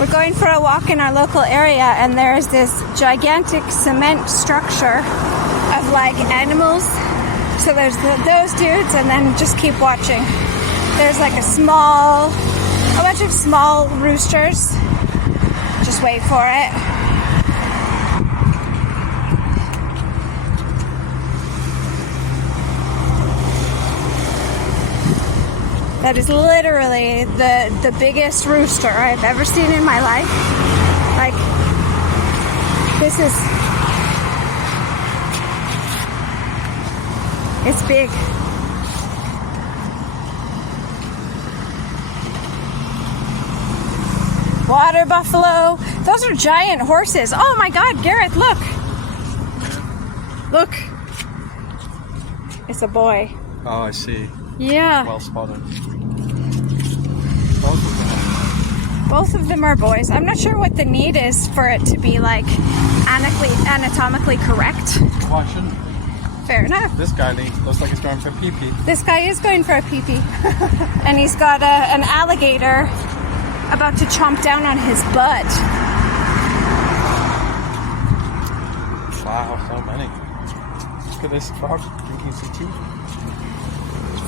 We're going for a walk in our local area, and there's this gigantic cement structure of like animals. So there's those dudes, and then just keep watching. There's like a bunch of small roosters. Just wait for it. That is literally the biggest rooster I've ever seen in my life. Like, it's big. Water buffalo. Those are giant horses. Oh my God, Gareth, look. Look. It's a boy. Oh, I see. Yeah. Well spotted. Both of them are boys. I'm not sure what the need is for it to be like anatomically correct. Why shouldn't? Fair enough. This guy looks like he's going for a pee-pee. This guy is going for a pee-pee. And he's got an alligator about to chomp down on his butt. Wow, so many. Look at this frog drinking some tea.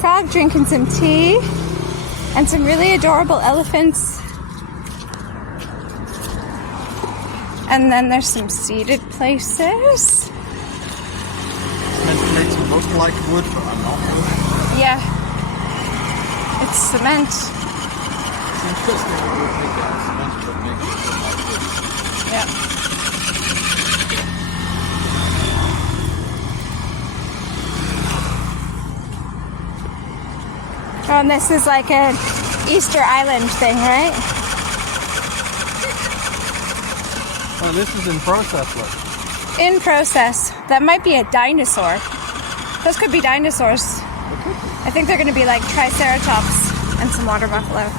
Frog drinking some tea. And some really adorable elephants. And then there's some seated places. Meant to make it look like wood, but I'm not wood. Yeah. It's cement. It's interesting that would make it cement, but make it look like wood. Yeah. Oh, and this is like an Easter Island thing, right? Oh, this is in process, look. In process. That might be a dinosaur. Those could be dinosaurs. I think they're going to be like triceratops and some water buffalo.